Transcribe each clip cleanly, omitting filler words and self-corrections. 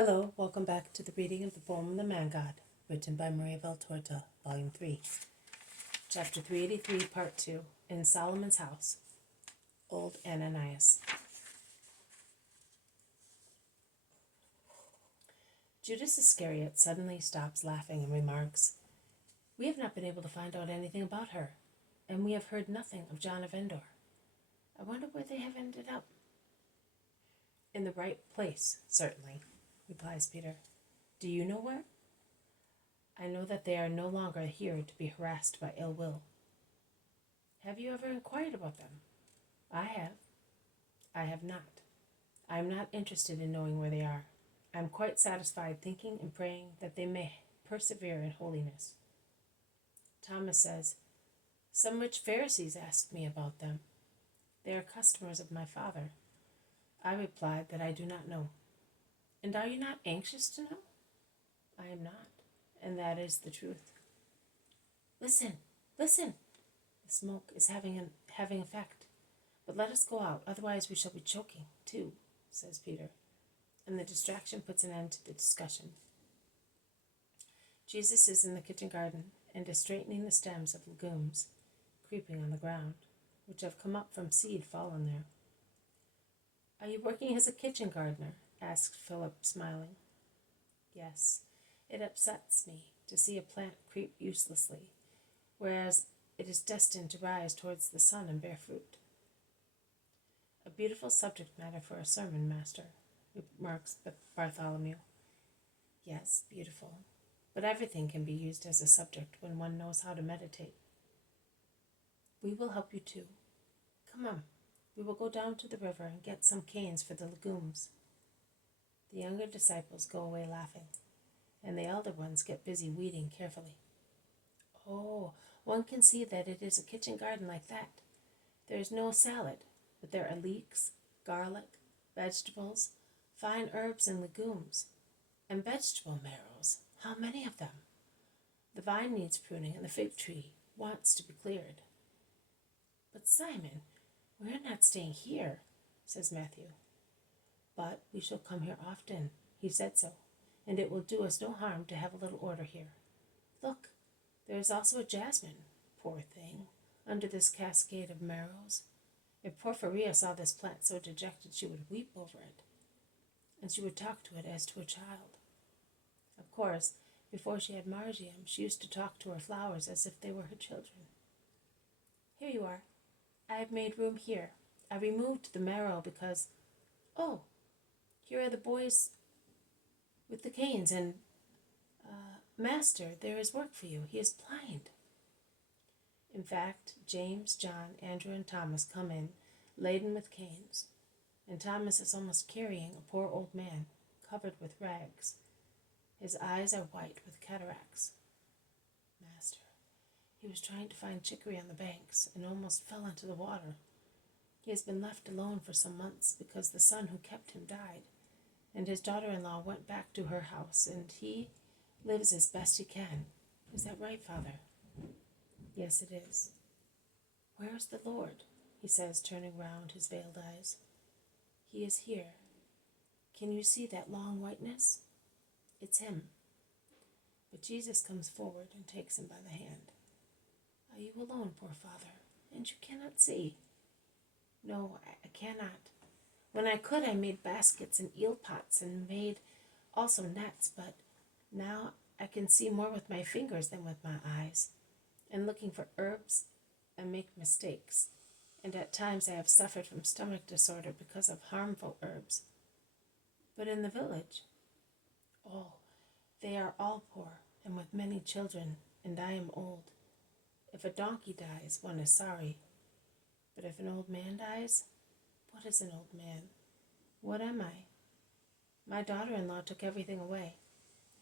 Hello, welcome back to the reading of the poem The Man God, written by Maria Valtorta, Volume 3, Chapter 383, Part 2, In Solomon's House, Old Ananías. Judas Iscariot suddenly stops laughing and remarks, "We have not been able to find out anything about her, and we have heard nothing of John of Endor. I wonder where they have ended up." "In the right place, certainly," replies Peter. "Do you know where?" "I know that they are no longer here to be harassed by ill will." "Have you ever inquired about them?" "I have." "I have not. I am not interested in knowing where they are. I am quite satisfied thinking and praying that they may persevere in holiness." Thomas says, "Some rich Pharisees asked me about them. They are customers of my father." I replied that I do not know. "And are you not anxious to know?" "I am not, and that is the truth." "Listen, listen! The smoke is having effect. But let us go out, otherwise we shall be choking, too," says Peter, and the distraction puts an end to the discussion. Jesus is in the kitchen garden and is straightening the stems of legumes creeping on the ground, which have come up from seed fallen there. "Are you working as a kitchen gardener?" asked Philip, smiling. "Yes, it upsets me to see a plant creep uselessly, whereas it is destined to rise towards the sun and bear fruit." "A beautiful subject matter for a sermon, Master," remarks Bartholomew. "Yes, beautiful. But everything can be used as a subject when one knows how to meditate." "We will help you too. Come on, we will go down to the river and get some canes for the legumes." The younger disciples go away laughing, and the elder ones get busy weeding carefully. "Oh, one can see that it is a kitchen garden like that. There is no salad, but there are leeks, garlic, vegetables, fine herbs and legumes, and vegetable marrows. How many of them! The vine needs pruning and the fig tree wants to be cleared." "But Simon, we are not staying here," says Matthew. "But we shall come here often. He said so, and it will do us no harm to have a little order here. Look, there is also a jasmine, poor thing, under this cascade of marrows. If Porphyria saw this plant so dejected, she would weep over it, and she would talk to it as to a child. Of course, before she had margium, she used to talk to her flowers as if they were her children. Here you are. I have made room here. I removed the marrow because, oh, here are the boys with the canes, and, Master, there is work for you. He is blind." In fact, James, John, Andrew, and Thomas come in, laden with canes, and Thomas is almost carrying a poor old man, covered with rags. His eyes are white with cataracts. "Master, he was trying to find chicory on the banks and almost fell into the water. He has been left alone for some months because the son who kept him died, and his daughter-in-law went back to her house, and he lives as best he can. Is that right, Father?" "Yes, it is." "Where is the Lord?" he says, turning round his veiled eyes. "He is here. Can you see that long whiteness? It's him." But Jesus comes forward and takes him by the hand. "Are you alone, poor father, and you cannot see?" "No, I cannot. When I could, I made baskets and eel pots and made also nets, but now I can see more with my fingers than with my eyes, and looking for herbs and make mistakes, and at times I have suffered from stomach disorder because of harmful herbs. But in the village, oh, they are all poor and with many children, and I am old. If a donkey dies, one is sorry, but if an old man dies, what is an old man? What am I? My daughter-in-law took everything away.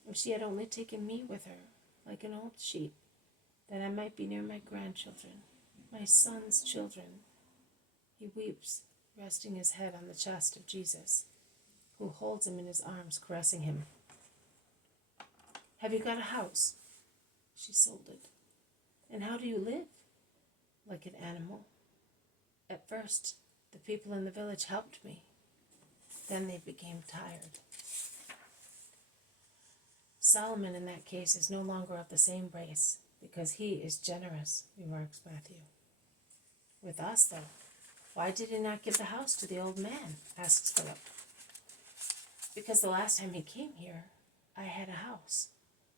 If she had only taken me with her, like an old sheep, that I might be near my grandchildren, my son's children." He weeps, resting his head on the chest of Jesus, who holds him in his arms, caressing him. "Have you got a house?" "She sold it." "And how do you live?" "Like an animal. At first, the people in the village helped me. Then they became tired." Solomon in that case is no longer of the same race, because he is generous, remarks Matthew. With us, though, why did he not give the house to the old man? Asks Philip. Because the last time he came here, I had a house.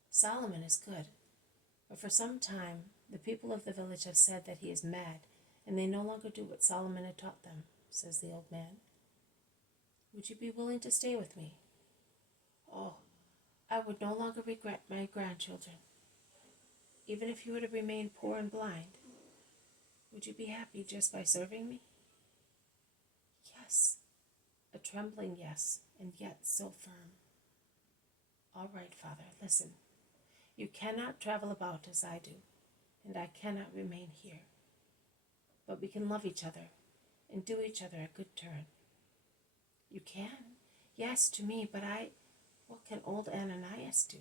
Solomon is good, but for some time the people of the village have said that he is mad, and they no longer do what Solomon had taught them, says the old man. Would you be willing to stay with me? Oh, I would no longer regret my grandchildren. Even if you were to remain poor and blind, would you be happy just by serving me? Yes, a trembling yes, and yet so firm. All right, Father, listen. You cannot travel about as I do, and I cannot remain here. But we can love each other and do each other a good turn. You can? Yes, to me, but what can old Ananías do?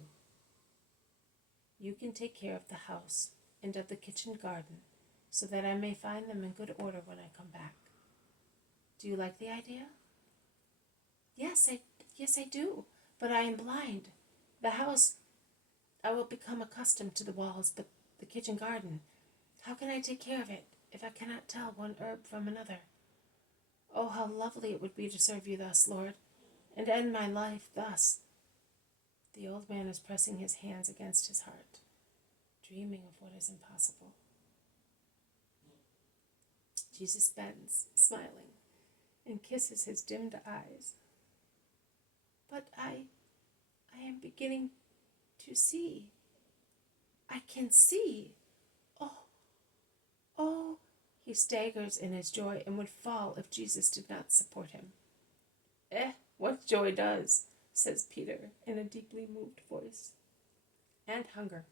You can take care of the house and of the kitchen garden, so that I may find them in good order when I come back. Do you like the idea? Yes, I do, but I am blind. The house, I will become accustomed to the walls, but the kitchen garden, how can I take care of it if I cannot tell one herb from another? Oh, how lovely it would be to serve you thus, Lord, and end my life thus. The old man is pressing his hands against his heart, dreaming of what is impossible. Jesus bends, smiling, and kisses his dimmed eyes. But I am beginning to see. I can see. Oh, he staggers in his joy and would fall if Jesus did not support him. What joy does, says Peter in a deeply moved voice. And hunger.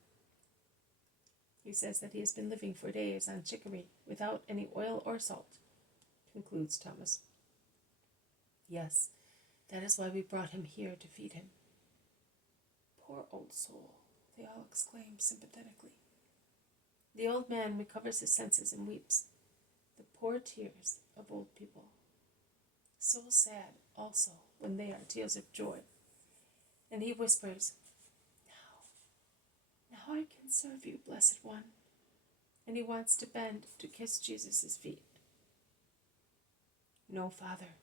He says that he has been living for days on chicory without any oil or salt, concludes Thomas. Yes, that is why we brought him here to feed him. Poor old soul, they all exclaim sympathetically. The old man recovers his senses and weeps, the poor tears of old people. So sad, also, when they are tears of joy. And he whispers, Now I can serve you, Blessed One. And he wants to bend to kiss Jesus' feet. No, Father.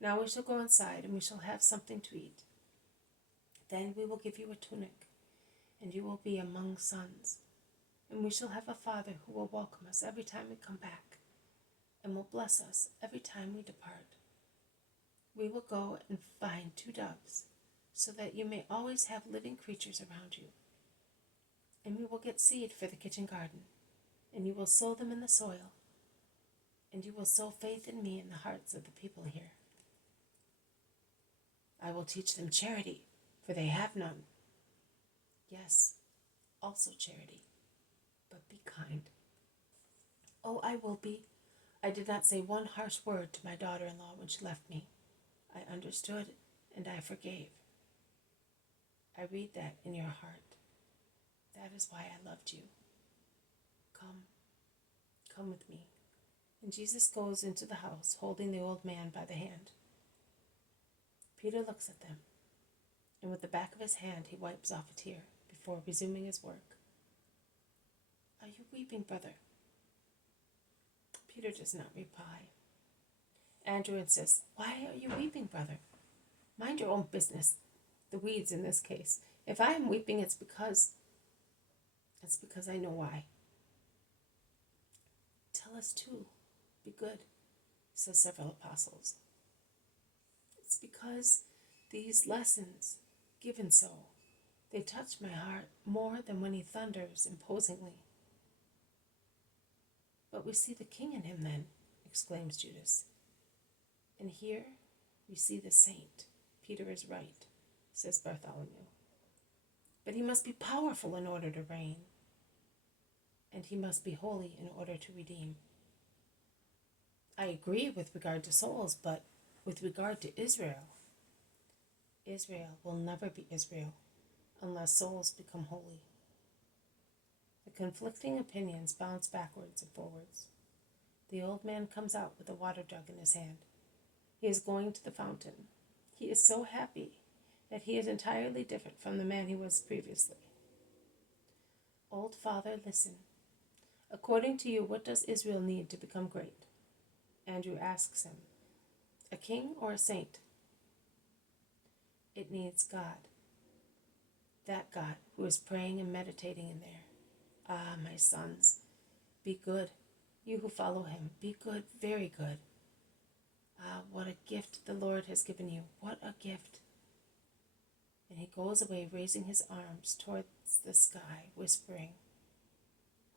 Now we shall go inside and we shall have something to eat. Then we will give you a tunic, and you will be among sons. And we shall have a Father who will welcome us every time we come back, and will bless us every time we depart. We will go and find 2 doves, so that you may always have living creatures around you. And we will get seed for the kitchen garden, and you will sow them in the soil, and you will sow faith in me in the hearts of the people here. I will teach them charity, for they have none. Yes, also charity, but be kind. Oh, I will be. I did not say one harsh word to my daughter-in-law when she left me. I understood, and I forgave. I read that in your heart. That is why I loved you. Come with me. And Jesus goes into the house, holding the old man by the hand. Peter looks at them, and with the back of his hand he wipes off a tear before resuming his work. Are you weeping, brother? Peter does not reply. Andrew insists, Why are you weeping, brother? Mind your own business. The weeds in this case. If I am weeping, it's because I know why. Tell us too. Be good, says several apostles. It's because these lessons, given so, they touch my heart more than when he thunders imposingly. But we see the king in him then, exclaims Judas. And here we see the saint. Peter is right, says Bartholomew. But he must be powerful in order to reign, and he must be holy in order to redeem. I agree with regard to souls, but with regard to Israel will never be Israel unless souls become holy. The conflicting opinions bounce backwards and forwards. The old man comes out with a water jug in his hand. He is going to the fountain. He is so happy, that he is entirely different from the man he was previously. Old father, listen. According to you, what does Israel need to become great? Andrew asks him, a king or a saint? It needs God. That God who is praying and meditating in there. Ah, my sons, be good. You who follow him, be good, very good. Ah, what a gift the Lord has given you. What a gift. And he goes away, raising his arms towards the sky, whispering,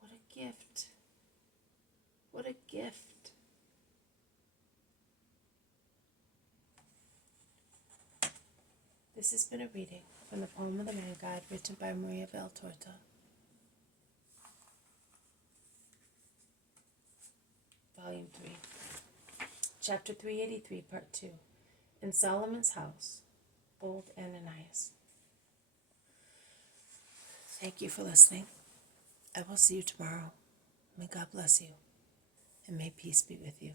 what a gift. What a gift. This has been a reading from the Poem of the Man God, written by Maria Valtorta. Volume 3. Chapter 383, Part 2. In Solomon's House, Old Ananías. Thank you for listening. I will see you tomorrow. May God bless you, and may peace be with you.